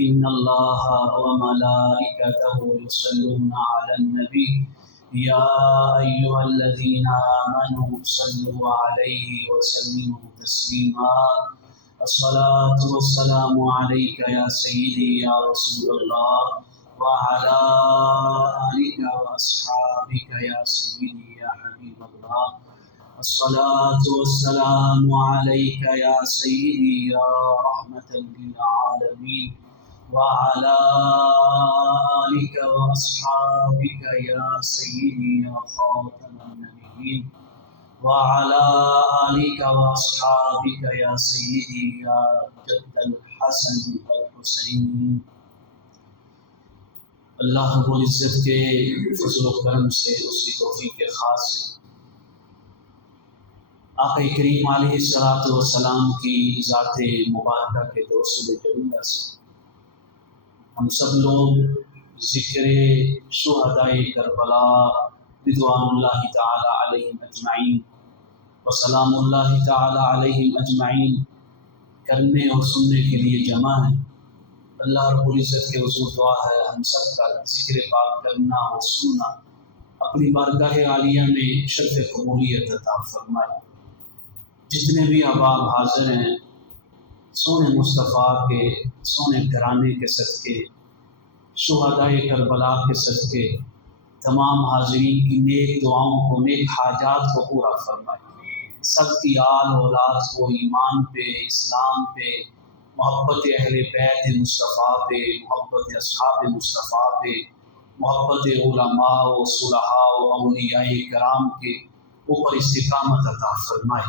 إن الله وملائكته يصلون على النبي يا أيها الذين آمنوا صلوا عليه وسلموا تسليما الصلاة والسلام عليك يا سيدي يا رسول الله وعلى آلك وأصحابك يا سيدي يا حبيب الله الصلاة والسلام عليك يا سيدي يا رحمة للعالمين وعلى آلك وأصحابك يا سيدي يا خاتم النبيين وعلى آلك وأصحابك يا سيدي يا جد الحسن والحسين۔ اللہ رب العزت کے فضل و کرم سے، اس کی توفیق خاص سے آقا کریم علیہ السلام کی ذات مبارکہ کے توسل جلیلہ سے ہم سب لوگ ذکر شہدائے کربلا رضوان اللہ تعالی علیہم اجمعین و سلام اللہ تعالی علیہم اجمعین کرنے اور سننے کے لیے جمع ہیں۔ اللہ رب العزت کے حضور دعا ہے ہم سب کا ذکر پاک کرنا اور سننا اپنی بارگاہ عالیہ میں شرف قبولیت عطا فرمائے۔ جتنے بھی احباب حاضر ہیں، سونے مصطفیٰ کے سونے گھرانے کے صدقے، شہدائے کربلا کے صدقے تمام حاضرین کی نیک دعاؤں کو، نیک حاجات کو پورا فرمائے۔ سب کی آل اولاد کو ایمان پہ، اسلام پہ، محبت اہل بیت مصطفیٰ پہ، محبت اصحاب مصطفیٰ پہ، محبت علماء و صلحاء و اولیاء کرام کے اوپر استقامت عطا فرمائے۔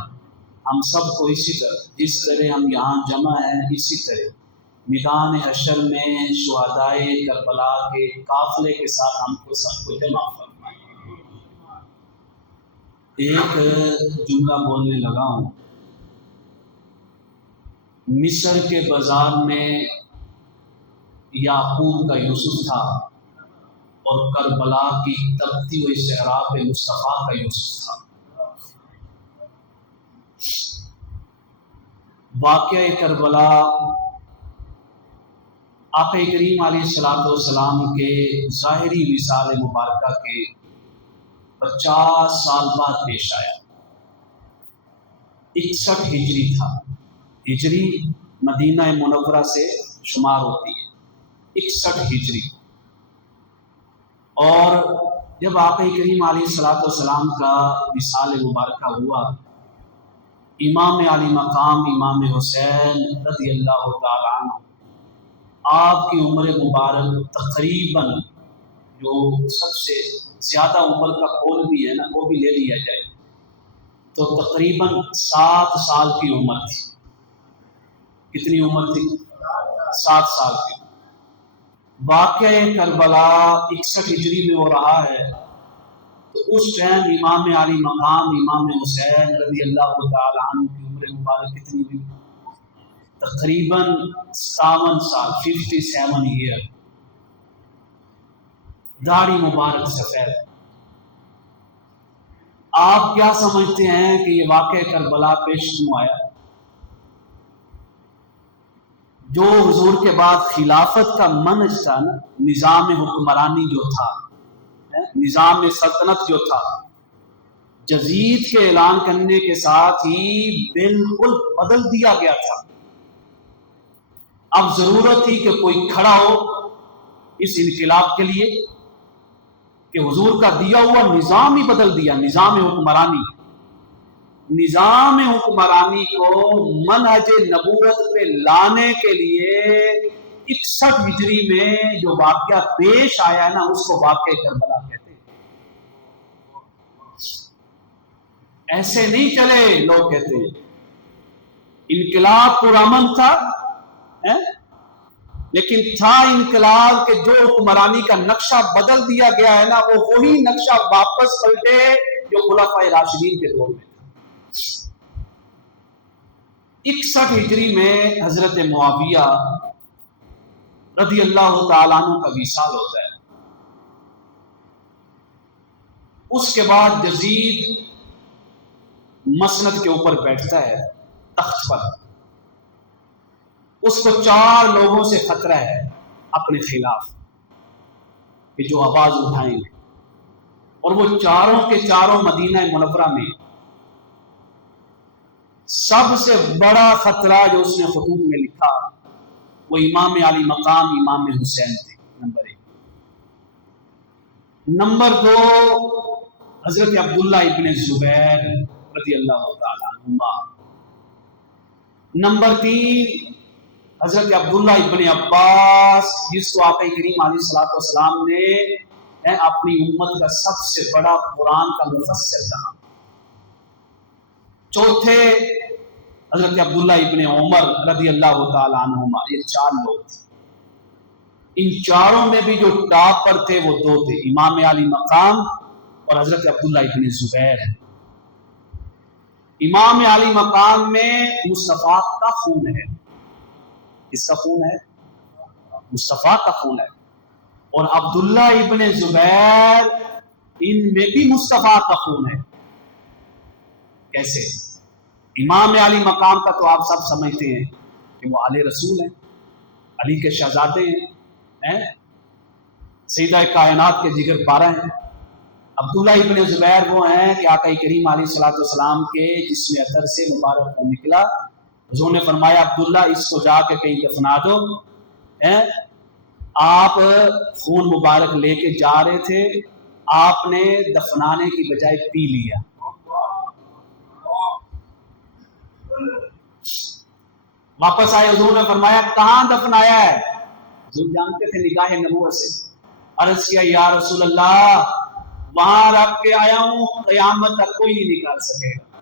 ہم سب کو اسی طرح، جس طرح ہم یہاں جمع ہیں، اسی طرح میدان حشر میں شہدائے کربلا کے قافلے کے ساتھ ہم کو سب کو جمع فرمائے۔ ایک جملہ بولنے لگا ہوں، مصر کے بازار میں یعقوب کا یوسف تھا اور کربلا کی تپتی ہوئی صحرا پہ مصطفیٰ کا یوسف تھا۔ واقعہ کربلا آقا کریم علیہ السلام کے ظاہری وصال مبارکہ کے 50 سال بعد پیش آیا۔ 61 ہجری تھا، ہجری مدینہ منورہ سے شمار ہوتی ہے، 61 ہجری۔ اور جب آقا کریم علیہ السلام کا وصال مبارکہ ہوا، امام علی مقام امام حسین رضی اللہ تعالی عنہ، آپ کی عمر مبارک تقریباً، جو سب سے زیادہ عمر کا قول بھی ہے نا، وہ بھی لے لیا جائے تو تقریباً 7 سال کی عمر تھی۔ کتنی عمر تھی؟ 7 سال کی۔ واقعہ کربلا 61 ہجری میں ہو رہا ہے، تو اس ٹائم امام علی مقام امام حسین رضی اللہ تعالی عنہ کی عمر مبارک کتنی ہوئی؟ تقریباً 57 سال، 57 ایئر۔ داڑھی مبارک سفید۔ آپ کیا سمجھتے ہیں کہ یہ واقعہ کربلا پیش کیوں آیا؟ جو حضور کے بعد خلافت کا منہج تھا نا، نظام حکمرانی جو تھا، نظام سلطنت جو تھا، جزید کے اعلان کرنے کے ساتھ ہی بالکل بدل دیا گیا تھا۔ اب ضرورت تھی کہ کوئی کھڑا ہو اس انقلاب کے لیے کہ حضور کا دیا ہوا نظام ہی بدل دیا، نظام حکمرانی۔ نظام حکمرانی کو منہج نبوت پہ لانے کے لیے 61 ہجری میں جو واقعہ پیش آیا ہے نا، اس کو واقعہ کربلا کہتے ہیں۔ ایسے نہیں چلے، لوگ کہتے ہیں انقلاب پرامن تھا، لیکن تھا انقلاب کہ جو حکمرانی کا نقشہ بدل دیا گیا ہے نا، وہ وہی نقشہ واپس پلٹے جو خلفائے راشدین کے دور میں۔ 61 ہجری میں حضرت معاویہ رضی اللہ تعالیٰ عنہ کا وصال ہوتا ہے۔ اس کے بعد یزید مسند کے اوپر بیٹھتا ہے، تخت پر، اس کو 4 لوگوں سے خطرہ ہے اپنے خلاف کہ جو آواز اٹھائیں گے، اور وہ چاروں کے چاروں مدینہ منورہ میں سب سے بڑا خطرہ جو اس نے خطوط میں لکھا وہ امام علی مقام امام حسین تھے، نمبر 1۔ نمبر 2 حضرت عبداللہ ابن زبیر رضی اللہ تعالیٰ عنہما۔ نمبر 3 حضرت عبداللہ ابن عباس، جس کو آقا کریم علیہ الصلوۃ والسلام نے اپنی امت کا سب سے بڑا قرآن کا مفسر کہا۔ چوتھے حضرت عبداللہ ابن عمر رضی اللہ تعالیٰ عنہما۔ یہ 4 لوگ تھے۔ ان چاروں میں بھی جو ٹاپ پر تھے وہ 2 تھے، امام علی مقام اور حضرت عبداللہ ابن زبیر۔ امام علی مقام میں مصطفیٰ کا خون ہے۔ کس کا خون ہے؟ مصطفیٰ کا خون ہے۔ اور عبداللہ ابن زبیر، ان میں بھی مصطفیٰ کا خون ہے۔ کیسے؟ امام علی مقام کا تو آپ سب سمجھتے ہیں کہ وہ آل رسول ہیں، علی کے شہزادے ہیں، سیدہ کائنات کے جگر پارہ ہیں۔ عبداللہ ابن زبیر وہ ہیں کہ آقا کریم علیہ الصلوۃ والسلام کے جسم اطہر سے مبارک خون نکلا، حضور نے فرمایا عبداللہ اس کو جا کے کہیں دفنا دو۔ آپ خون مبارک لے کے جا رہے تھے، آپ نے دفنانے کی بجائے پی لیا۔ واپس آئے، حضور نے فرمایا کہاں دفنایا ہے؟ حضور جانتے تھے نگاہ نبوت سے۔ عرض کیا یا رسول اللہ وہاں رکھ کے آیا ہوں، قیامت تک کوئی نہیں نکال سکے گا۔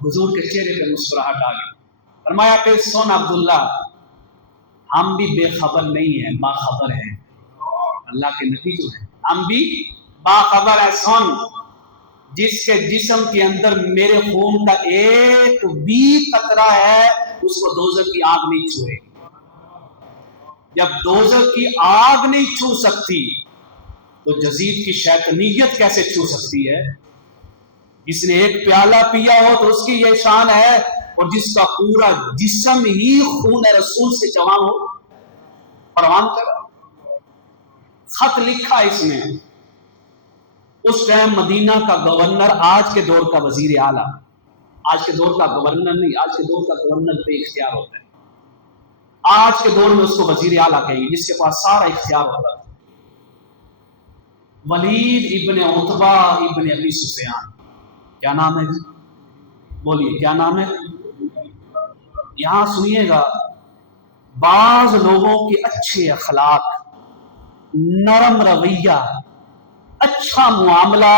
حضور کے چہرے پہ مسکراہٹ آ گئی۔ فرمایا کہ سن عبداللہ، ہم بھی بے خبر نہیں ہیں، باخبر ہیں، اللہ کے نبی جو ہیں، ہم بھی باخبر ہیں۔ سن، جس کے جسم کے اندر میرے خون کا ایک بھی قطرہ ہے اس کو دوزخ کی آگ نہیں چھوئے گی۔ جب دوزخ کی آگ نہیں چھو سکتی تو جزید کی شیطانیت کیسے چھو سکتی ہے؟ جس نے ایک پیالہ پیا ہو تو اس کی یہ شان ہے، اور جس کا پورا جسم ہی خون رسول سے جوان ہو، پروان کرا۔ خط لکھا اس نے، اس ٹائم مدینہ کا گورنر، آج کے دور کا وزیر اعلیٰ، آج کے دور کا گورنر نہیں، آج کے دور کا گورنر بے اختیار ہوتا ہے، آج کے دور میں اس کو وزیر اعلیٰ کہیں، جس کے پاس سارا اختیار ہوتا ہے۔ ولید ابن عتبہ ابن ابی سفیان، کیا نام ہے جی؟ بولیے کیا نام ہے؟ یہاں سنیے گا، بعض لوگوں کے اچھے اخلاق، نرم رویہ، اچھا معاملہ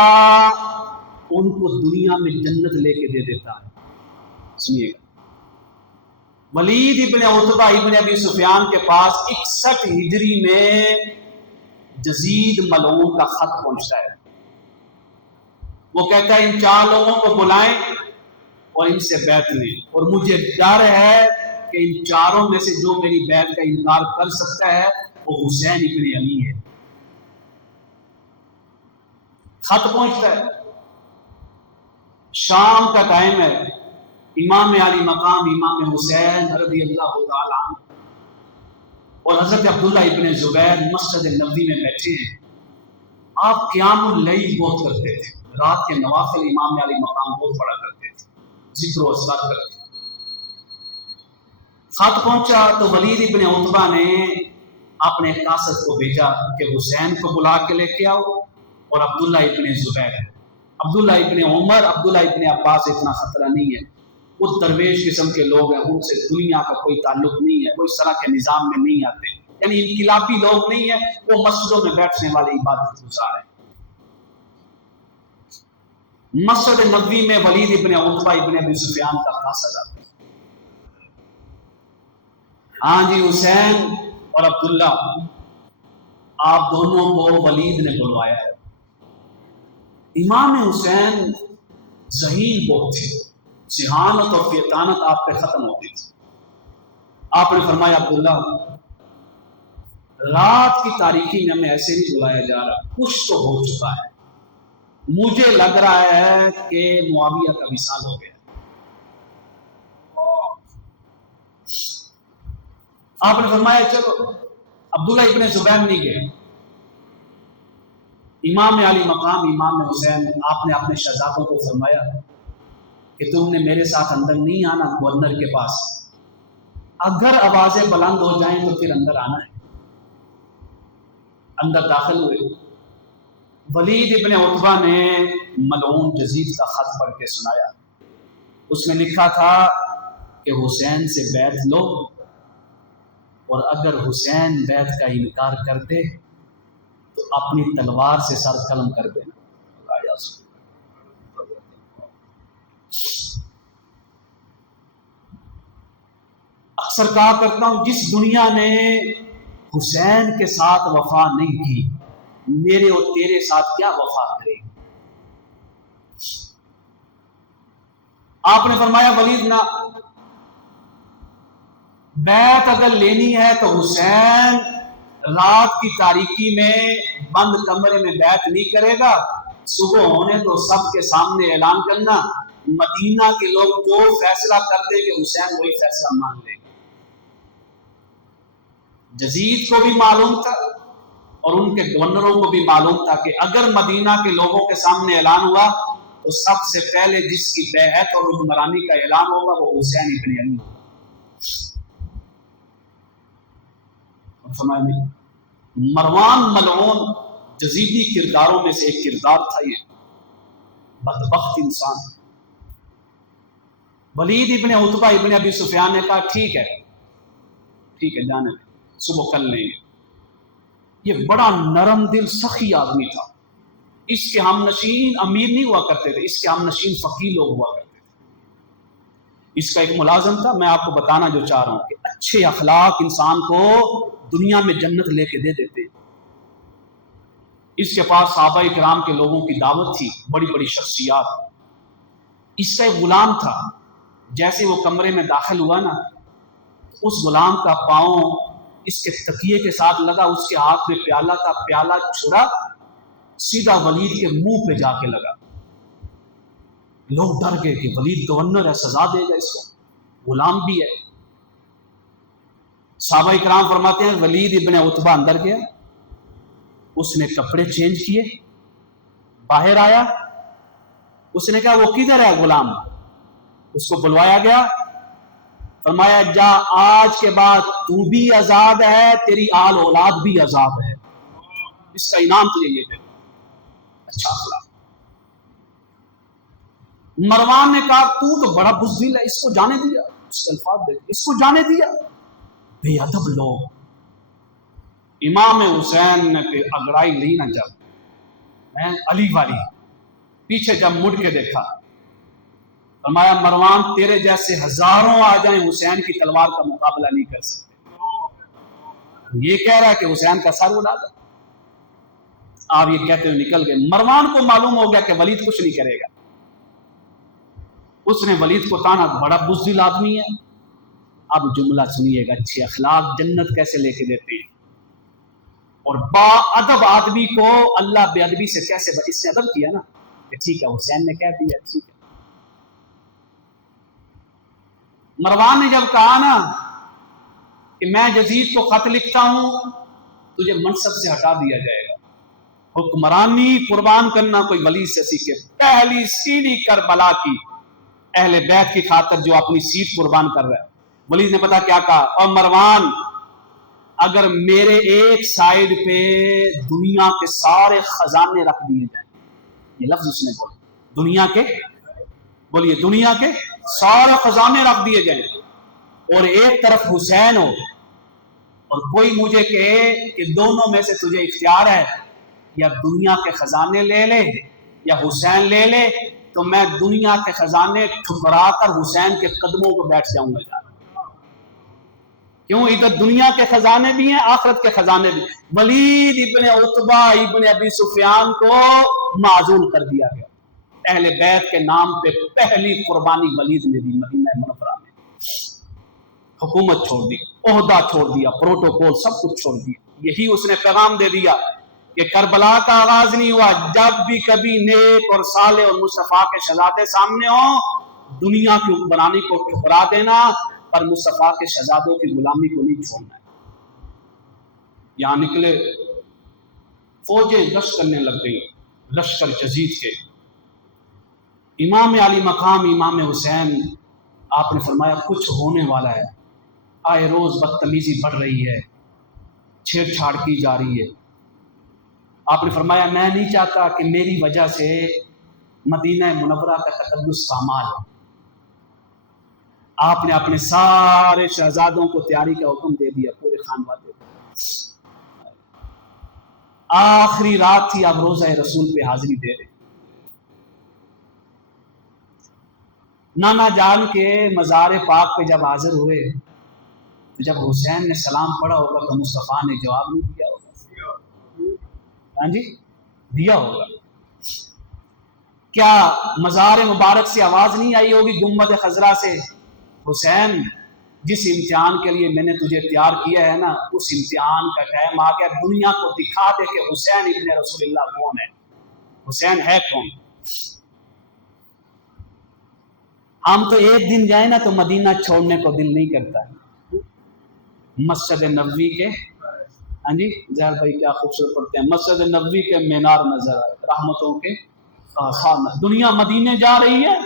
ان کو دنیا میں جنت لے کے دے دیتا ہے۔ سنیے گا، ولید ابن عتبہ ابن ابی سفیان کے پاس 61 ہجری میں جزید ملعون کا خط پہنچتا ہے۔ وہ کہتا ہے ان 4 لوگوں کو بلائیں اور ان سے بیعت لیں، اور مجھے ڈر ہے کہ ان 4 میں سے جو میری بیعت کا انکار کر سکتا ہے وہ حسین ابن علی ہے۔ خط پہنچتا ہے، شام کا ٹائم ہے، امام علی مقام امام حسین رضی اللہ تعالیٰ عنہ اور حضرت عبداللہ ابن زبیر مسجد نبوی میں بیٹھے ہیں۔ آپ قیام اللیل بہت کرتے تھے، رات کے نوافل امام علی مقام بہت پڑھا کرتے تھے، ذکر و اذکار کرتے تھے۔ خط پہنچا تو ولید ابن عتبہ نے اپنے قاصد کو بھیجا کہ حسین کو بلا کے لے کے آؤ، اور عبداللہ ابن زبیر، عبداللہ ابن عمر، عبداللہ ابن عباس اتنا خطرہ نہیں ہے، وہ درویش قسم کے لوگ ہیں، ان سے دنیا کا کوئی تعلق نہیں ہے، وہ اس طرح کے نظام میں نہیں آتے، یعنی انقلابی لوگ نہیں ہیں، وہ مسجدوں میں بیٹھنے والے عبادت گزار ہیں۔ مسجد نبوی میں ولید ابن عتبہ ابن ابی سفیان کا قاصد آتا ہے۔ ہاں جی حسین اور عبداللہ، آپ دونوں کو ولید نے بلوایا ہے۔ امام حسین ذہین بہت تھے، ذہانت اور فطانت آپ پہ ختم ہوتی تھی۔ آپ نے فرمایا عبداللہ رات کی تاریکی میں ہمیں ایسے نہیں بلایا جا رہا، کچھ تو ہو چکا ہے، مجھے لگ رہا ہے کہ معاویہ کا وصال ہو گیا۔ آپ نے فرمایا چلو، عبداللہ ابن زبیر نہیں گئے، امام علی مقام امام حسین آپ نے اپنے شہزادوں کو فرمایا کہ تم نے میرے ساتھ اندر نہیں آنا گورنر کے پاس، اگر آوازیں بلند ہو جائیں تو پھر اندر آنا ہے۔ اندر داخل ہوئے، ولید ابن عتبہ نے ملعون یزید کا خط پڑھ کے سنایا، اس میں لکھا تھا کہ حسین سے بیعت لو، اور اگر حسین بیعت کا انکار کرتے تو اپنی تلوار سے سر قلم کر دینا۔ اکثر کہا کرتا ہوں، جس دنیا نے حسین کے ساتھ وفا نہیں کی، میرے اور تیرے ساتھ کیا وفا کرے گی؟ آپ نے فرمایا ولید نہ، بیعت اگر لینی ہے تو حسین رات کی تاریکی میں بند کمرے میں بیعت نہیں کرے گا، صبح ہونے تو سب کے سامنے اعلان کرنا، مدینہ کے لوگ جو فیصلہ کر دیں گے حسین وہی فیصلہ مان لے گا۔ یزید کو بھی معلوم تھا اور ان کے گورنروں کو بھی معلوم تھا کہ اگر مدینہ کے لوگوں کے سامنے اعلان ہوا تو سب سے پہلے جس کی بیعت اور حکمرانی کا اعلان ہوگا وہ حسین ابن علی ہوگا۔ مروان ملعون یزیدی کرداروں میں سے ایک کردار تھا، یہ بدبخت انسان۔ ولید ابن عتبہ ابن ابی سفیان نے کہا ٹھیک ہے جانے دیں، صبح کل لیں گے۔ یہ بڑا نرم دل سخی آدمی تھا، اس کے ہم نشین امیر نہیں ہوا کرتے تھے، اس کے ہم نشین فقیر لوگ ہوا کرتے تھے۔ اس کا ایک ملازم تھا، میں آپ کو بتانا جو چاہ رہا ہوں کہ اچھے اخلاق انسان کو دنیا میں جنت لے کے دے دیتے۔ اس کے پاس صحابہ کرام کے لوگوں کی دعوت تھی، بڑی بڑی شخصیات۔ اس کا ایک غلام تھا، جیسے وہ کمرے میں داخل ہوا نا، اس غلام کا پاؤں اس کے تکیے کے ساتھ لگا، اس کے ہاتھ میں پیالہ تھا، پیالہ چھوڑا سیدھا ولید کے منہ پہ جا کے لگا۔ لوگ ڈر گئے کہ ولید گورنر ہے، سزا دے گا اس کو، غلام بھی ہے۔ صحابہ کرام فرماتے ہیں ولید ابن عتبہ اندر گیا، اس نے کپڑے چینج کیے، باہر آیا، اس نے کہا وہ کدھر ہے غلام؟ اس کو بلوایا گیا، فرمایا جا، آج کے بعد تو بھی آزاد ہے، تیری آل اولاد بھی آزاد ہے، اس کا انعام تجھے یہ دے۔ اچھا اخلاق۔ مروان نے کہا تو بڑا بزدل ہے، اس کو جانے دیا، اس کے الفاظ دیکھ، اس کو جانے دیا۔ بے ادب لوگ۔ امام حسین نے پھر اگڑائی لی نہ، جب علی والی پیچھے جب مڑ کے دیکھا، فرمایا مروان تیرے جیسے ہزاروں آ جائیں حسین کی تلوار کا مقابلہ نہیں کر سکتے۔ یہ کہہ رہا ہے کہ حسین کا سر اڑا دے۔ آپ یہ کہتے ہوئے نکل گئے۔ مروان کو معلوم ہو گیا کہ ولید کچھ نہیں کرے گا، اس نے ولید کو تانا، بڑا بزدل آدمی ہے۔ اب جملہ سنیے گا، اچھے اخلاق جنت کیسے لے کے دیتے ہیں، اور با ادب آدمی کو اللہ بے ادبی سے کیسے اس نے ادب کیا نا کہ ٹھیک ہے حسین نے کہہ دیا، ٹھیک ہے۔ مروان نے جب کہا نا کہ میں یزید کو خط لکھتا ہوں، تجھے منصب سے ہٹا دیا جائے گا، حکمرانی قربان کرنا کوئی ولی سے سیکھے۔ پہلی سیڑھی کربلا کی اہل بیت کی خاطر جو اپنی سیٹ قربان کر رہا ہے۔ ولید نے پتا کیا کہا، اور مروان اگر میرے ایک سائیڈ پہ دنیا کے سارے خزانے رکھ دیے جائیں، یہ لفظ اس نے بولا، دنیا کے، بولیے دنیا کے سارے خزانے رکھ دیے جائیں، اور ایک طرف حسین ہو، اور کوئی مجھے کہے کہ دونوں میں سے تجھے اختیار ہے، یا دنیا کے خزانے لے لے یا حسین لے لے، تو میں دنیا کے خزانے ٹھکرا کر حسین کے قدموں کو بیٹھ جاؤں گا۔ کیوں؟ ادھر دنیا کے خزانے بھی ہیں، آخرت کے خزانے بھی۔ ولید ابن عتبہ ابن ابی سفیان کو معزول کر دیا گیا۔ اہل بیت کے نام پہ پہلی قربانی ولید نے دی مدینہ منورہ میں۔ حکومت چھوڑ دی، عہدہ چھوڑ دیا، پروٹوکول سب کچھ چھوڑ دیا۔ یہی اس نے پیغام دے دیا کہ کربلا کا آغاز نہیں ہوا، جب بھی کبھی نیک اور صالح اور مصطفیٰ کے شہزادے سامنے ہوں، دنیا کی حکمرانی کو ٹھکرا دینا، پر مصطفیٰ کے شہزادوں کی غلامی کو نہیں چھوڑنا ہے۔ یہاں نکلے، فوجیں گشت کرنے لگ گئی، لشکر یزید کے۔ امام علی مقام امام حسین، آپ نے فرمایا کچھ ہونے والا ہے، آئے روز بدتمیزی بڑھ رہی ہے، چھیڑ چھاڑ کی جا رہی ہے۔ آپ نے فرمایا میں نہیں چاہتا کہ میری وجہ سے مدینہ منورہ کا تقدس پامال ہو۔ آپ نے اپنے سارے شہزادوں کو تیاری کا حکم دے دیا، پورے خانوادے کو۔ آخری رات تھی، اب روزہ رسول پہ حاضری دے رہے۔ نانا جان کے مزار پاک پہ جب حاضر ہوئے تو جب حسین نے سلام پڑھا ہوگا تو مصطفیٰ نے جواب نہیں دیا ہوگا۔ ہاں جی، دیا ہوگا۔ کیا مزار مبارک سے آواز نہیں آئی ہوگی گنبد خضرا سے، حسین جس امتحان کے لیے میں نے تجھے تیار کیا ہے نا، اس امتحان کا ٹائم آ گیا، دنیا کو دکھا دے کہ حسین ابن رسول اللہ کون ہے، حسین ہے کون۔ ہم تو ایک دن جائیں نا تو مدینہ چھوڑنے کو دل نہیں کرتا ہے۔ مسجد نبوی کے، ہاں جی زہر بھائی کیا خوبصورت پڑھتے ہیں، مسجد نبوی کے مینار نظر آئے، رحمتوں کے خانہ۔ دنیا مدینے جا رہی ہے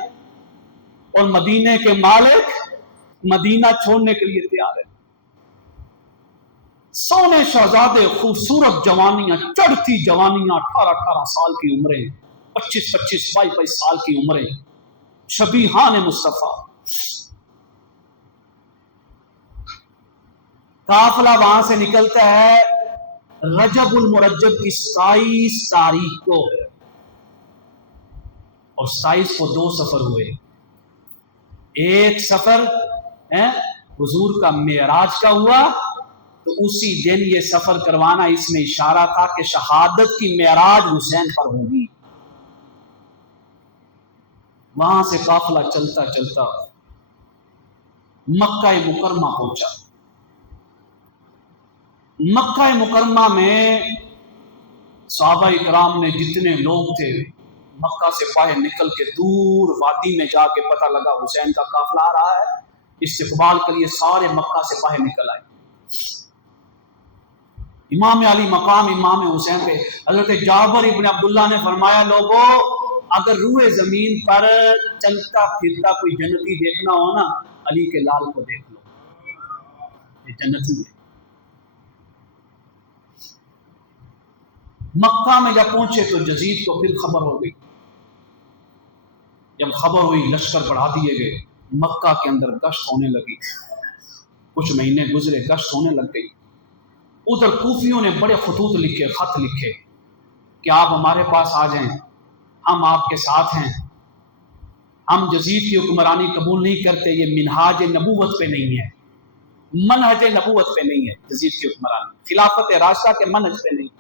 اور مدینے کے مالک مدینہ چھوڑنے کے لیے تیار ہے۔ سونے شہزادے، خوبصورت جوانیاں، چڑھتی جوانیاں، 18 سال کی عمریں، 25 سال کی عمریں، شبیہان مصطفیٰ۔ قافلہ وہاں سے نکلتا ہے رجب المرجب کی 27 تاریخ کو، اور 27 کو 2 سفر ہوئے۔ ایک سفر حضور کا معراج کا ہوا، تو اسی دن یہ سفر کروانا اس میں اشارہ تھا کہ شہادت کی معراج حسین پر ہوگی۔ وہاں سے قافلہ چلتا چلتا مکہ مکرمہ پہنچا۔ مکہ مکرمہ میں صحابہ اکرام نے جتنے لوگ تھے، مکہ سے باہر نکل کے دور وادی میں جا کے پتہ لگا حسین کا قافلہ آ رہا ہے، استقبال کے لیے سارے مکہ سے باہر نکل آئے۔ امام علی مقام امام حسین پہ حضرت جابر ابن عبداللہ نے فرمایا، لوگوں اگر روئے زمین پر چلتا پھرتا کوئی جنتی دیکھنا ہو نا، علی کے لال کو دیکھ لو، یہ جنتی ہے۔ مکہ میں جب پہنچے تو یزید کو پھر خبر ہو گئی۔ جب خبر ہوئی لشکر بڑھا دیے گئے، مکہ کے اندر گشت ہونے لگی، کچھ مہینے گزرے، گشت ہونے لگ گئی۔ ادھر کوفیوں نے بڑے خطوط لکھے، خط لکھے کہ آپ ہمارے پاس آ جائیں، ہم آپ کے ساتھ ہیں، ہم یزید کی حکمرانی قبول نہیں کرتے، یہ منہاج نبوت پہ نہیں ہے، منہج نبوت پہ نہیں ہے یزید کی حکمرانی، خلافت راشدہ کے منہج پہ نہیں۔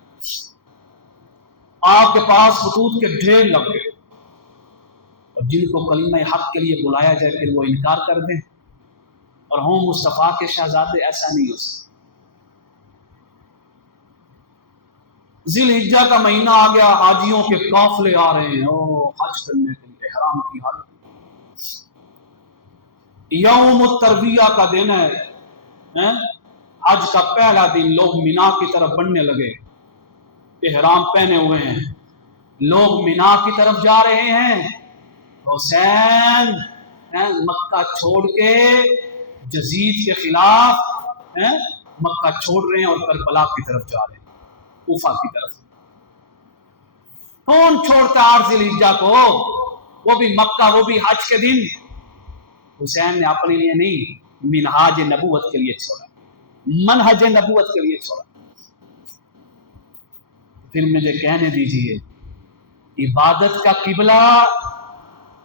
آپ کے پاس خطوط کے ڈھیر لگ گئے، اور جن کو کلمہ حق کے لیے بلایا جائے پھر وہ انکار کر دیں، اور ہوں مصطفیٰ کے شہزادے، ایسا نہیں ہو سکتا۔ ذی الحجہ کا مہینہ آ گیا، حاجیوں کے قافلے آ رہے ہیں، حج کرنے کے لیے احرام کی حالت۔ یوم الترویہ کا دن ہے، حج کا پہلا دن، لوگ مینا کی طرف بڑھنے لگے، احرام پہنے ہوئے ہیں، لوگ مینا کی طرف جا رہے ہیں۔ حسین مکہ چھوڑ کے یزید کے خلاف مکہ چھوڑ رہے ہیں اور کربلا کی طرف جا رہے ہیں، کوفہ کی طرف۔ کون چھوڑتا 8 ذی الحجہ کو، وہ بھی مکہ، وہ بھی حج کے دن؟ حسین نے اپنے لیے نہیں، منہاج نبوت کے لیے چھوڑا، منہج نبوت کے لیے چھوڑا۔ پھر مجھے کہنے دیجئے، عبادت کا قبلہ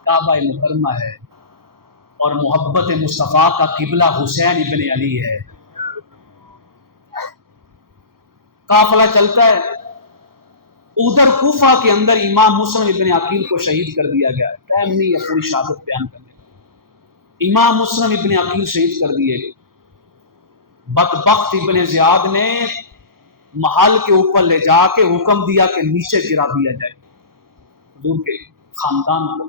کعبہ مکرمہ ہے، اور محبت مصطفیٰ کا قبلہ حسین ابن علی ہے۔ قافلہ چلتا ہے، ادھر کوفہ کے اندر امام مسلم ابن عقیل کو شہید کر دیا گیا، ٹائم نہیں ہے پوری شہادت بیان کرنے۔ امام مسلم ابن عقیل شہید کر دیے گئے۔ بدبخت ابن زیاد نے محل کے اوپر لے جا کے حکم دیا کہ نیچے گرا دیا جائے حضور کے خاندان کو۔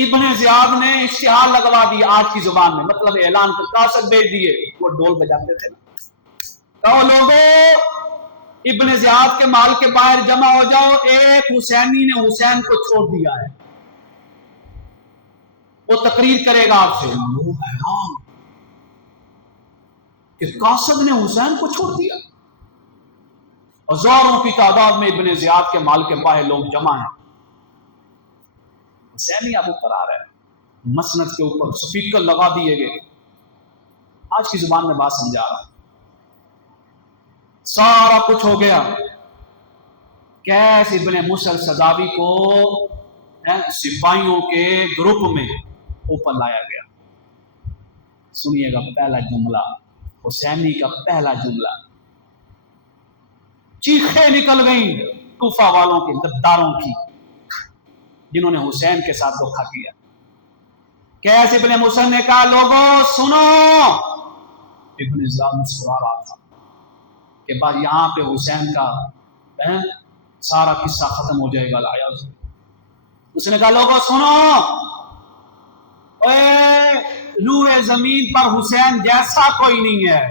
ابن زیاد نے اشتہار لگوا دی آج کی زبان میں، مطلب اعلان کر کاسٹ بھیج دیے، وہ ڈول بجاتے تھے نا، تو لوگوں ابن زیاد کے محل کے باہر جمع ہو جاؤ، ایک حسینی نے حسین کو چھوڑ دیا ہے، وہ تقریر کرے گا آپ سے۔ لوگ حیران کہ قاصد نے حسین کو چھوڑ دیا، ہزاروں کی تعداد میں ابن زیاد کے محل کے باہر لوگ جمع ہیں، حسینی اب اوپر آ رہا ہے، مسند کے اوپر سپیکر لگا دیے گئے، آج کی زبان میں بات سمجھا رہا ہوں، سارا کچھ ہو گیا۔ کیس ابن مسر سداوی کو سپاہیوں کے گروپ میں اوپر لایا گیا۔ سنیے گا پہلا جملہ، حسینی کا پہلا جملہ، چیخیں نکل گئیں کوفہ والوں کے، غداروں کی، جنہوں نے حسین کے ساتھ دھوکہ کیا۔ کیس ابن مسر نے کہا لوگوں سنو، ابن زیاد مسکرا رہا تھا کہ بس یہاں پہ حسین کا سارا قصہ ختم ہو جائے گا۔ اس نے کہا لوگوں سنو، روئے زمین پر حسین جیسا کوئی نہیں ہے،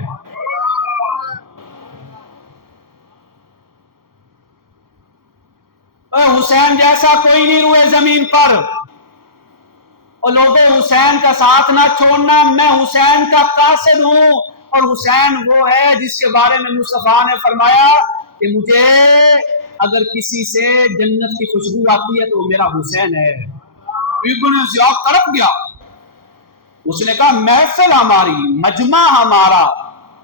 حسین جیسا کوئی نہیں روئے زمین پر، اور لوگوں حسین کا ساتھ نہ چھوڑنا، میں حسین کا قاصد ہوں، اور حسین وہ ہے جس کے بارے میں مصطفیٰ نے فرمایا کہ مجھے اگر کسی سے جنت کی خوشبو آتی ہے تو وہ میرا حسین ہے۔ ابن زیاد تڑپ گیا، اس نے کہا محفل ہماری، مجمع ہمارا،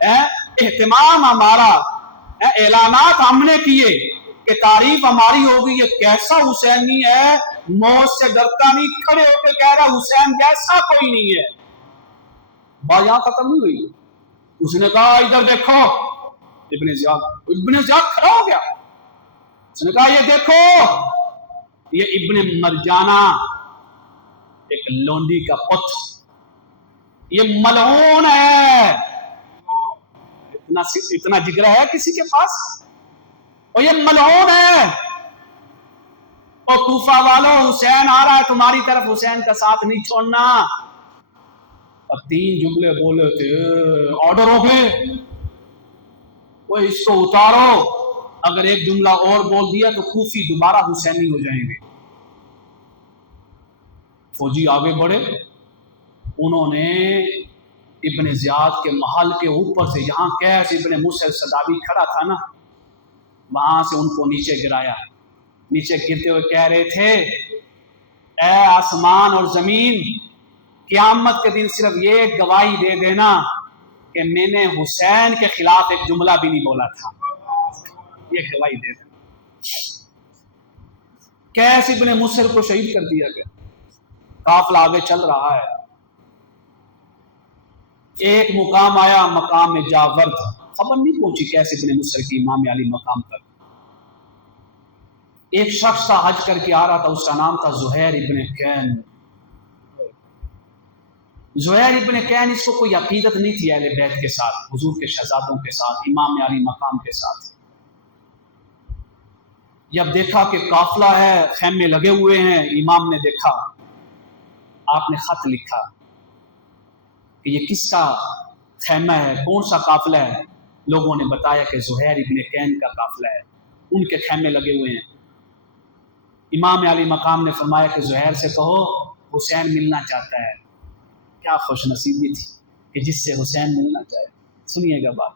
اہتمام ہمارا، اعلانات ہم نے کیے کہ تعریف ہماری ہوگی، یہ کیسا حسینی ہے، موت سے ڈرتا نہیں، کھڑے ہو کے کہہ رہا حسین جیسا کوئی نہیں ہے۔ بات یہاں ختم نہیں ہوئی، اس نے کہا ادھر دیکھو، ابن زیاد کھڑا ہو گیا، اس نے کہا یہ دیکھو، یہ ابن مرجانہ، ایک لونڈی کا پت، یہ ملعون ہے، اتنا جگرہ ہے کسی کے پاس، اور یہ ملعون ہے، اور کوفہ والوں حسین آ رہا ہے تمہاری طرف، حسین کا ساتھ نہیں چھوڑنا۔ اور 3 جملے بولے تھے، آرڈر ہو گئے، وہ اس کو اتارو، اگر ایک جملہ اور بول دیا تو کوفی دوبارہ حسینی ہو جائیں گے۔ فوجی آگے بڑھے، انہوں نے ابن زیاد کے محل کے اوپر سے، جہاں کیس ابن مسر سداوی کھڑا تھا نا، وہاں سے ان کو نیچے گرایا، نیچے گرتے ہوئے کہہ رہے تھے اے آسمان اور زمین، قیامت کے دن صرف یہ گواہی دے دینا کہ میں نے حسین کے خلاف ایک جملہ بھی نہیں بولا تھا، یہ گواہی دے دینا۔ کیس ابن مسر کو شہید کر دیا گیا، قافلہ آگے چل رہا ہے، ایک مقام آیا، مقام جاورد، خبر نہیں پہنچی کیس ابن مسر کی امام علی مقام تک۔ ایک شخص تھا حج کر کے آ رہا تھا، اس کا نام تھا زہیر ابن کین۔ زہیر ابن کین، اس کو کوئی عقیدت نہیں تھی اہل بیت کے ساتھ، حضور کے شہزادوں کے ساتھ، امام علی مقام کے ساتھ۔ جب دیکھا کہ قافلہ ہے، خیمے لگے ہوئے ہیں، امام نے دیکھا، آپ نے خط لکھا کہ یہ کس کا خیمہ ہے، کون سا قافلہ ہے؟ لوگوں نے بتایا کہ زہیر ابن کین کا قافلہ ہے، ان کے خیمے لگے ہوئے ہیں۔ امام علی مقام نے فرمایا کہ زہیر سے کہو حسین ملنا چاہتا ہے۔ کیا خوش نصیبی تھی کہ جس سے حسین ملنا چاہے۔ سنیے گا بات،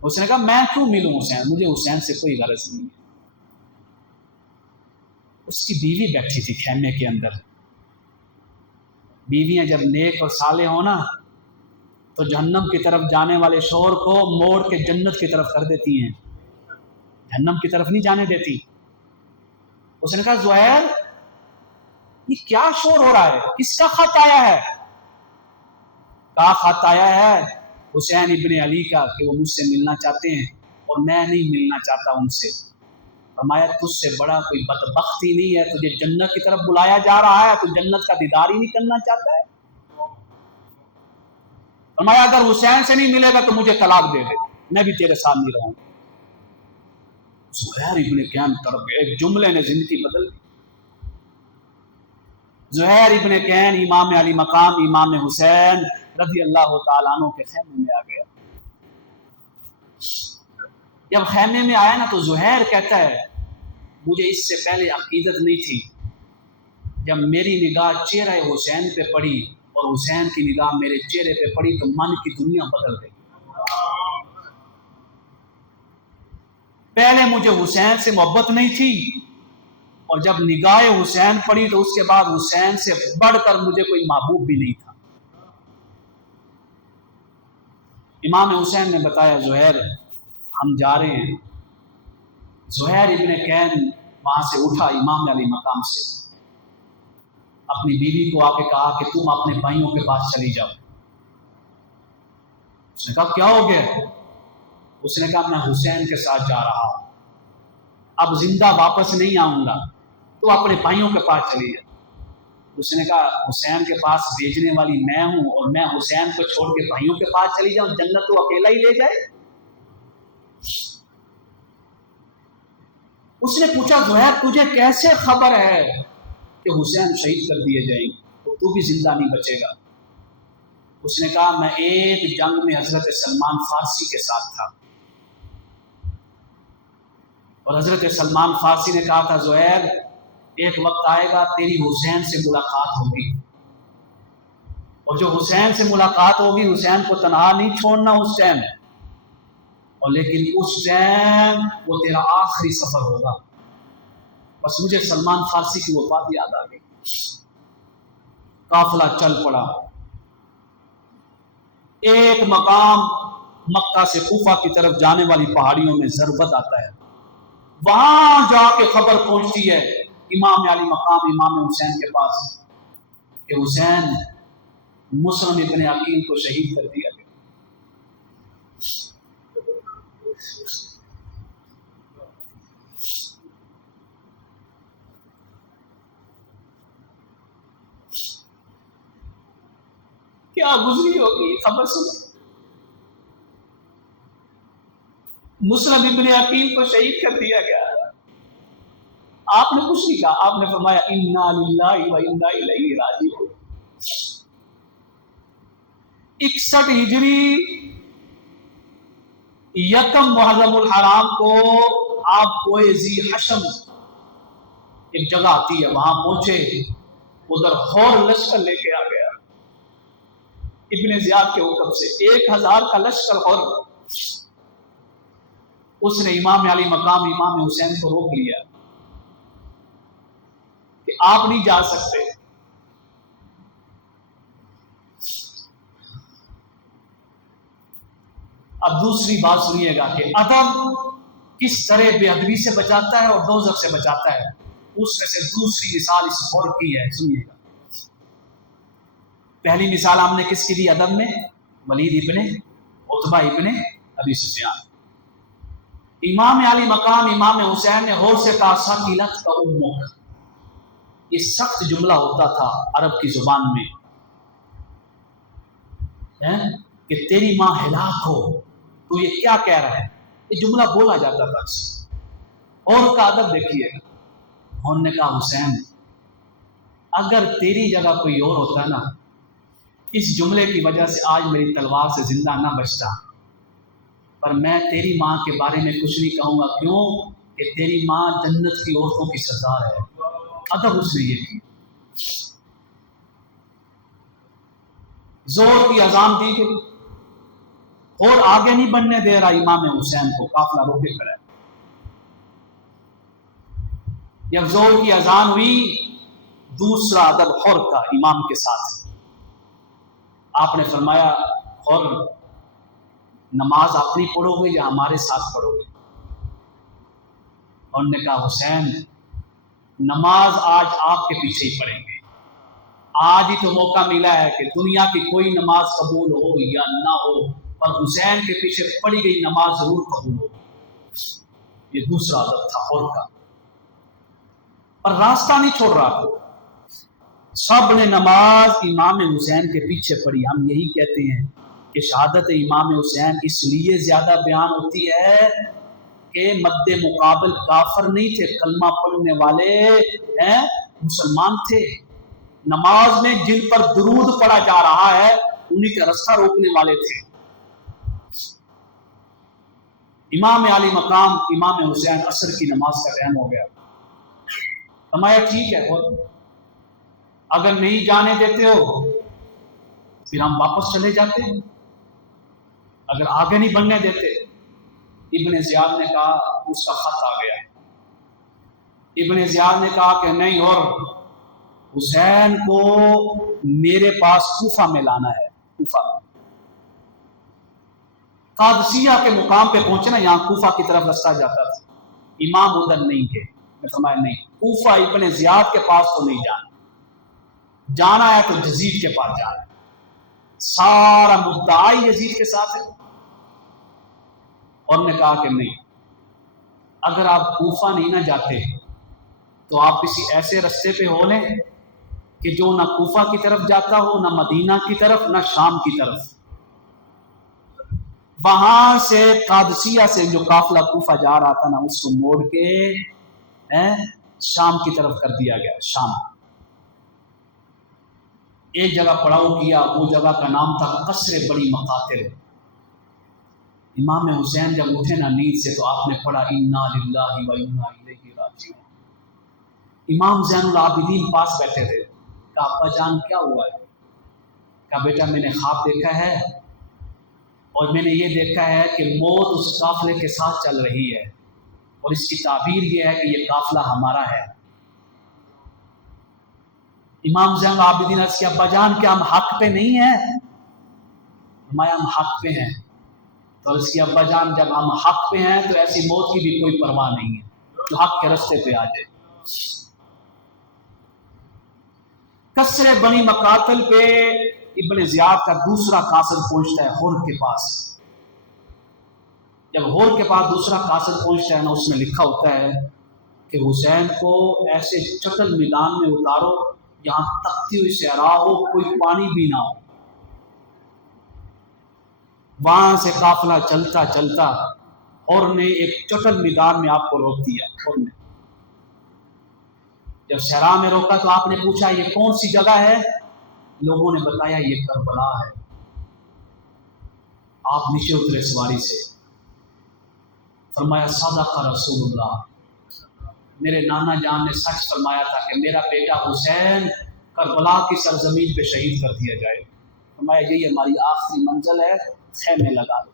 اس نے کہا میں کیوں ملوں حسین، مجھے حسین سے کوئی غرض نہیں ہے۔ اس کی بیوی بیٹھی تھی خیمے کے اندر۔ بیویاں جب نیک اور صالح ہو نا تو جہنم کی طرف جانے والے شوہر کو موڑ کے جنت کی طرف کر دیتی ہیں، جہنم کی طرف نہیں جانے دیتی۔ اس نے کہا زہیر یہ کیا شور ہو رہا ہے، کس کا خط آیا ہے؟ کہا خط آیا ہے حسین ابن علی کا کہ وہ مجھ سے ملنا چاہتے ہیں اور میں نہیں ملنا چاہتا ان سے۔ فرمایا تجھ سے بڑا کوئی بدبخت ہی نہیں ہے، تجھے جنت کی طرف بلایا جا رہا ہے، تو جنت کا دیدار ہی نہیں کرنا چاہتا ہے۔ فرمایا اگر حسین سے نہیں ملے گا تو مجھے طلاق دے دے، میں بھی تیرے ساتھ نہیں رہوں۔ زہیر ابن کین طرف ایک جملے نے زندگی بدل دی۔ زہیر ابن کین امام علی مقام امام حسین رضی اللہ تعالیٰ عنہ کے خیمے میں آ گیا. جب خیمے میں آیا نا تو زہیر کہتا ہے مجھے اس سے پہلے عقیدت نہیں تھی. جب میری نگاہ چہرہ حسین پہ پڑی اور حسین کی نگاہ میرے چہرے پہ پڑی تو من کی دنیا بدل گئی. پہلے مجھے حسین سے محبت نہیں تھی اور جب نگاہ حسین پڑی تو اس کے بعد حسین سے بڑھ کر مجھے کوئی محبوب بھی نہیں تھا. امام حسین نے بتایا زہیر ہم جا رہے ہیں. زہیر ابن کین وہاں سے اٹھا امام علی مقام سے, اپنی بیوی کو آ کے کہا کہ تم اپنے بھائیوں کے پاس چلی جاؤ. اس نے کہا کیا ہو گیا؟ اس نے کہا میں حسین کے ساتھ جا رہا ہوں, اب زندہ واپس نہیں آؤں گا, تو اپنے بھائیوں کے پاس چلی جا. اس نے کہا حسین کے پاس بھیجنے والی میں ہوں اور میں حسین کو چھوڑ کے بھائیوں کے پاس چلی جاؤں, جنت تو اکیلا ہی لے جائے. اس نے پوچھا زہیر تجھے کیسے خبر ہے کہ حسین شہید کر دیے جائیں گے اور تو بھی زندہ نہیں بچے گا؟ اس نے کہا میں ایک جنگ میں حضرت سلمان فارسی کے ساتھ تھا اور حضرت سلمان فارسی نے کہا تھا زہیر ایک وقت آئے گا تیری حسین سے ملاقات ہوگی, اور جو حسین سے ملاقات ہوگی حسین کو تنہا نہیں چھوڑنا اس ٹائم, اور لیکن اس ٹائم وہ تیرا آخری سفر ہوگا. بس مجھے سلمان فارسی کی وفات یاد آ گئی. قافلہ چل پڑا. ایک مقام مکہ سے کوفہ کی طرف جانے والی پہاڑیوں میں ضربت آتا ہے, وہاں جا کے خبر پہنچتی ہے امام علی مقام امام حسین کے پاس کہ حسین مسلم ابن عقیل کو شہید کر دیا گیا. کیا گزری ہوگی خبر سن. مسلم ابن عقیل کو شہید کر دیا گیا. آپ نے کچھ نہیں کہا, آپ نے فرمایا انا للہ و انا الیہ راجعون. 61 ہجری یکم محرم الحرام کو آپ کوئے ذی حشم ایک جگہ آتی ہے, وہاں پہنچے, ادھر اور لشکر لے کے آ گیا ابن زیاد کے حکم سے. 1000 کا لشکر اور اس نے امام علی مقام امام حسین کو روک لیا کہ آپ نہیں جا سکتے. اب دوسری بات سنیے گا کہ ادب کس طرح بے ادبی سے بچاتا ہے اور دوزخ سے بچاتا ہے. اس میں سے دوسری مثال اس غور کی ہے, سنیے گا. پہلی مثال ہم نے کس کی دی ادب میں؟ ولید ابن عتبہ ابن ابی سفیان. امام علی مقام امام حسین نے ہور سے کہا ثقلت کا امک. یہ سخت جملہ ہوتا تھا عرب کی زبان میں کہ تیری ماں ہلاک ہو, تو یہ کیا کہہ رہا ہے؟ یہ جملہ بولا جاتا تھا. اور کا ادب دیکھیے گا. انہوں نے کہا حسین اگر تیری جگہ کوئی اور ہوتا نا, اس جملے کی وجہ سے آج میری تلوار سے زندہ نہ بچتا, پر میں تیری ماں کے بارے میں کچھ نہیں کہوں گا. کیوں کہ تیری ماں جنت کی عورتوں کی سردار ہے. ادب اس نے یہ کی. زور کی اذان دی گئی اور آگے نہیں بڑھنے دے رہا امام حسین کو, قافلہ روکے کھڑا ہے. جب زور کی اذان ہوئی, دوسرا ادب حر کا امام کے ساتھ. آپ نے فرمایا اور نماز اپنی پڑھو گے یا ہمارے ساتھ پڑھو گے؟ اور نے کہا حسین نماز آج آپ کے پیچھے ہی پڑھیں گے. آج ہی تو موقع ملا ہے کہ دنیا کی کوئی نماز قبول ہو یا نہ ہو, پر حسین کے پیچھے پڑھی گئی نماز ضرور قبول ہو. یہ دوسرا ادب تھا اور کا. پر راستہ نہیں چھوڑ رہا تھا. سب نے نماز امام حسین کے پیچھے پڑھی. ہم یہی کہتے ہیں کہ شہادت امام حسین اس لیے زیادہ بیان ہوتی ہے کہ مد مقابل کافر نہیں تھے, کلمہ پڑھنے والے مسلمان تھے. نماز میں جن پر درود پڑھا جا رہا ہے انہیں کا راستہ روکنے والے تھے۔ امام علی مقام امام حسین عصر کی نماز کا ٹائم ہو گیا، فرمایا ٹھیک ہے، اور اگر نہیں جانے دیتے ہو پھر ہم واپس چلے جاتے ہیں، اگر آگے نہیں بڑھنے دیتے۔ ابن زیاد نے کہا، اس کا خط آ گیا، ابن زیاد نے کہا کہ نہیں، اور حسین کو میرے پاس کوفہ میں لانا ہے، کوفہ میں، قادسیہ کے مقام پہ پہنچنا، یہاں کوفہ کی طرف راستہ جاتا تھا، امام ادھر نہیں تھے۔ میں فرمایا نہیں، کوفہ ابن زیاد کے پاس تو نہیں جانا، جانا ہے تو یزید کے پاس جانا ہے، سارا مدعا یزید کے ساتھ ہے۔ اور نے کہا کہ نہیں، اگر آپ کوفہ نہیں نہ جاتے تو آپ کسی ایسے رستے پہ ہو لیں کہ جو نہ کوفہ کی طرف جاتا ہو، نہ مدینہ کی طرف، نہ شام کی طرف۔ وہاں سے قادسیہ سے جو قافلہ کوفہ جا رہا تھا نا، اس کو موڑ کے شام کی طرف کر دیا گیا۔ شام ایک جگہ پڑاؤ کیا، وہ جگہ کا نام تھا قصر بڑی مقاتل۔ امام حسین جب اٹھے نا نیند سے تو آپ نے پڑھا انا للہ و انا الیہ راجعون۔ امام زین العابدین پاس بیٹھے تھے، کہا ابا جان کیا ہوا ہے؟ کہا بیٹا میں نے خواب دیکھا ہے اور میں نے یہ دیکھا ہے کہ موت اس قافلے کے ساتھ چل رہی ہے، اور اس کی تعبیر یہ ہے کہ یہ قافلہ ہمارا ہے۔ امام زین العابدین نے کہا ابا جان کیا ہم حق پہ نہیں ہیں؟ فرمایا ہم حق پہ ہیں۔ تو اس کی ابا جان جب ہم حق پہ ہیں تو ایسی موت کی بھی کوئی پرواہ نہیں ہے جو حق کے رستے پہ آ جائے۔ قصر بنی مقاتل پہ ابن زیاد کا دوسرا قاصد پہنچتا ہے ہور کے پاس۔ جب ہور کے پاس دوسرا قاصد پہنچتا ہے نا، اس میں لکھا ہوتا ہے کہ حسین کو ایسے چٹل میدان میں اتارو جہاں تپتی ہوئی صحرا ہو، کوئی پانی بھی نہ ہو۔ وہاں سے قافلہ چلتا چلتا اور نے ایک چٹل میدان میں آپ کو روک دیا۔ اور نے جب صحرا میں روکا تو آپ نے پوچھا یہ کون سی جگہ ہے؟ لوگوں نے بتایا یہ کربلا ہے۔ آپ نیچے اترے سواری سے، فرمایا صدق رسول اللہ، میرے نانا جان نے سچ فرمایا تھا کہ میرا بیٹا حسین کربلا کی سرزمین پہ شہید کر دیا جائے۔ فرمایا یہی ہماری آخری منزل ہے، خیمے لگا دو۔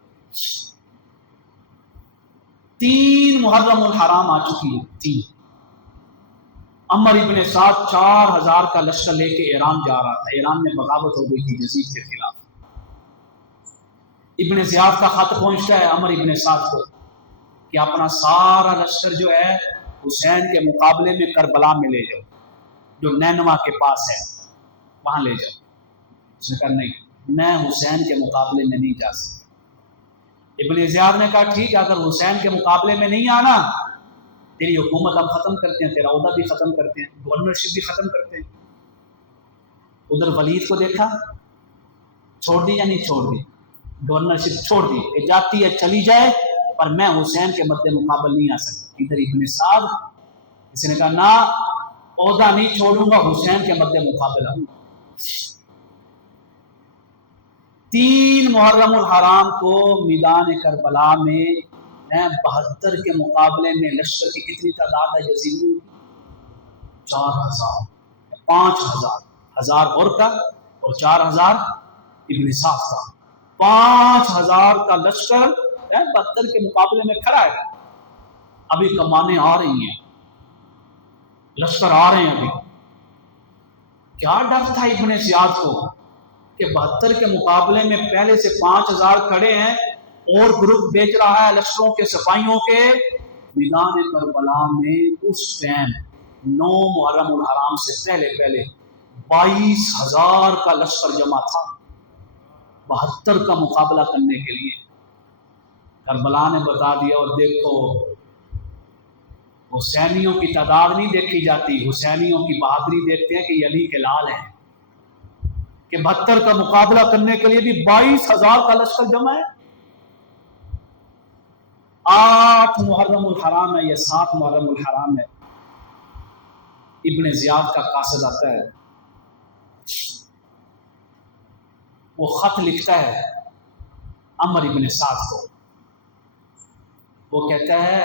3 محرم الحرام آ چکی ہے، 3۔ عمر ابن سعد 4000 کا لشکر لے کے ایران جا رہا تھا، ایران میں بغاوت ہو گئی تھی یزید کے خلاف۔ ابن زیاد کا خط پہنچتا ہے عمر ابن سعد کو کہ اپنا سارا لشکر جو ہے حسین کے مقابلے میں کربلا میں لے جاؤ، جو نینوا کے پاس ہے وہاں لے جاؤ۔ اس نے کہا نہیں، میں حسین کے مقابلے میں نہیں جا سکتا۔ ابن زیاد نے کہا ٹھیک ہے، اگر حسین کے مقابلے میں نہیں آنا تیری حکومت ہم ختم کرتے ہیں، تیرا عہدہ بھی ختم کرتے ہیں، گورنرشپ بھی ختم کرتے ہیں۔ ادھر ولید کو دیکھا، چھوڑ دی یا نہیں چھوڑ دی؟ گورنرشپ چھوڑ دی کہ جاتی ہے چلی جائے، پر میں حسین کے مد مقابل نہیں آ سکتا۔ ادھر ابن سعد، اس نے کہا نہ، عہدہ نہیں چھوڑوں گا، حسین کے مد مقابل ہوں۔ 3 محرم الحرام کو میدان کربلا میں 72 کے مقابلے میں لشکر کی کتنی تعداد ہے یزیدی؟ 4000، 5000، 1000 اور کا اور 4000 ابن سعد کا، 5000 کا لشکر 72 کے مقابلے میں کھڑا ہے۔ ابھی کمانیں آ رہی ہیں، لشکر آ رہے ہیں۔ ابھی کیا ڈر تھا ابن زیاد کو کہ 72 کے مقابلے میں پہلے سے 5000 کھڑے ہیں، اور گروپ بیچ رہا ہے لشکروں کے سپاہیوں کے۔ میدان کربلا میں اس ٹائم 9 محرم الحرام سے پہلے 22000 کا لشکر جمع تھا 72 کا مقابلہ کرنے کے لیے۔ کربلا نے بتا دیا، اور دیکھو حسینیوں کی تعداد نہیں دیکھی جاتی، حسینیوں کی بہادری دیکھتے ہیں کہ یہ علی کے لال ہیں، کہ 72 کا مقابلہ کرنے کے لیے بھی 22000 کا لشکر جمع ہے۔ 8 محرم الحرام ہے یا 7 محرم الحرام ہے، ابن زیاد کا قاصد آتا ہے، وہ خط لکھتا ہے عمر ابن سعد کو، وہ کہتا ہے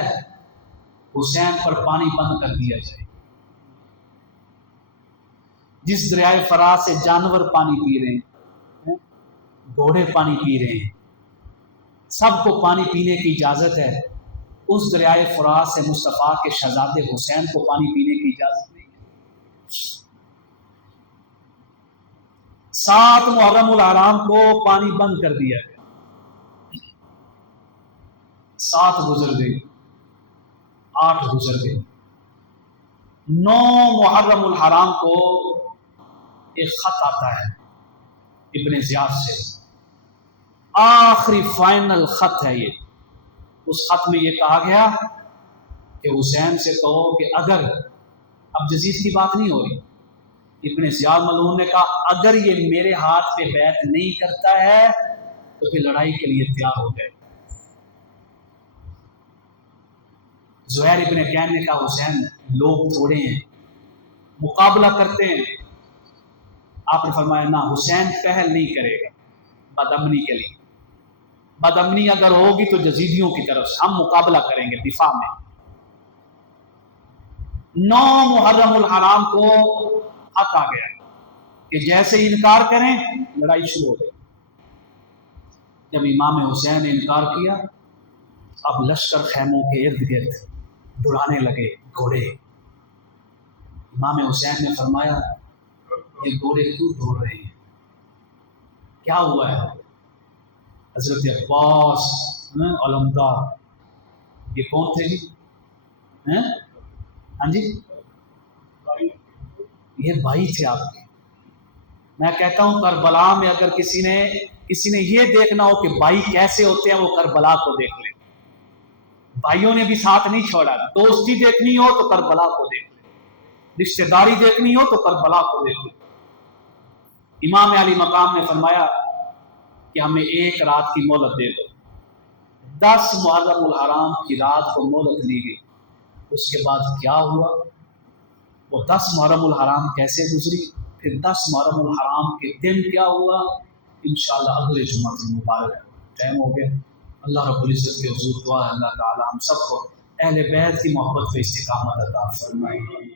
حسین پر پانی بند کر دیا جائے۔ جس دریائے فرات سے جانور پانی پی رہے ہیں، گھوڑے پانی پی رہے ہیں، سب کو پانی پینے کی اجازت ہے، اس دریائے فرات سے مصطفیٰ کے شہزادے حسین کو پانی پینے کی اجازت نہیں ہے۔ 7 محرم الحرام کو پانی بند کر دیا گیا، 7 گزر گئے، 8 گزر گئے، 9 محرم الحرام کو ایک خط آتا ہے ابن زیاد سے، آخری فائنل خط ہے یہ۔ اس خط میں یہ کہا گیا کہ حسین سے کہو کہ اگر، اب یزید کی بات نہیں ہو رہی، ابن زیاد ملعون نے کہا اگر یہ میرے ہاتھ پہ بیعت نہیں کرتا ہے تو پھر لڑائی کے لیے تیار ہو گئے۔ زہیر ابن کین نے کہا حسین لوگ تھوڑے ہیں، مقابلہ کرتے ہیں۔ آپ نے فرمایا نہ، حسین پہل نہیں کرے گا بدامنی کے لیے، بدامنی اگر ہوگی تو یزیدیوں کی طرف سے ہم مقابلہ کریں گے دفاع میں۔ 9 محرم الحرام کو خط آ گیا کہ جیسے ہی انکار کریں لڑائی شروع ہو گئی۔ جب امام حسین نے انکار کیا، اب لشکر خیموں کے ارد گرد دوڑانے لگے گھوڑے۔ امام حسین نے فرمایا یہ گھوڑے کیوں دوڑ رہے ہیں، کیا ہوا ہے؟ حضرت عباس علمدار، یہ کون تھے جی؟ ہاں جی، یہ بھائی تھے آپ کے۔ میں کہتا ہوں کربلا میں اگر کسی نے یہ دیکھنا ہو کہ بھائی کیسے ہوتے ہیں، وہ کربلا کو دیکھ لیں۔ بھائیوں نے بھی ساتھ نہیں چھوڑا، دوستی دیکھنی ہو تو کربلا کو دیکھ لیں، رشتہ داری دیکھنی ہو تو کربلا کو دیکھ لیں۔ امام علی مقام نے فرمایا کہ ہمیں 1 رات کی مہلت دے دو۔ 10 محرم الحرام کی رات کو مہلت لی گئی۔ اس کے بعد کیا ہوا، وہ 10 محرم الحرام کیسے گزری، پھر 10 محرم الحرام کے دن کیا ہوا، انشاءاللہ اگلے جمعہ مبارک ٹائم ہو گیا۔ اللہ رب العزت کے حضور دعا ہے اللہ تعالی ہم سب کو اہل بیت کی محبت پہ استقامت عطا فرمائے۔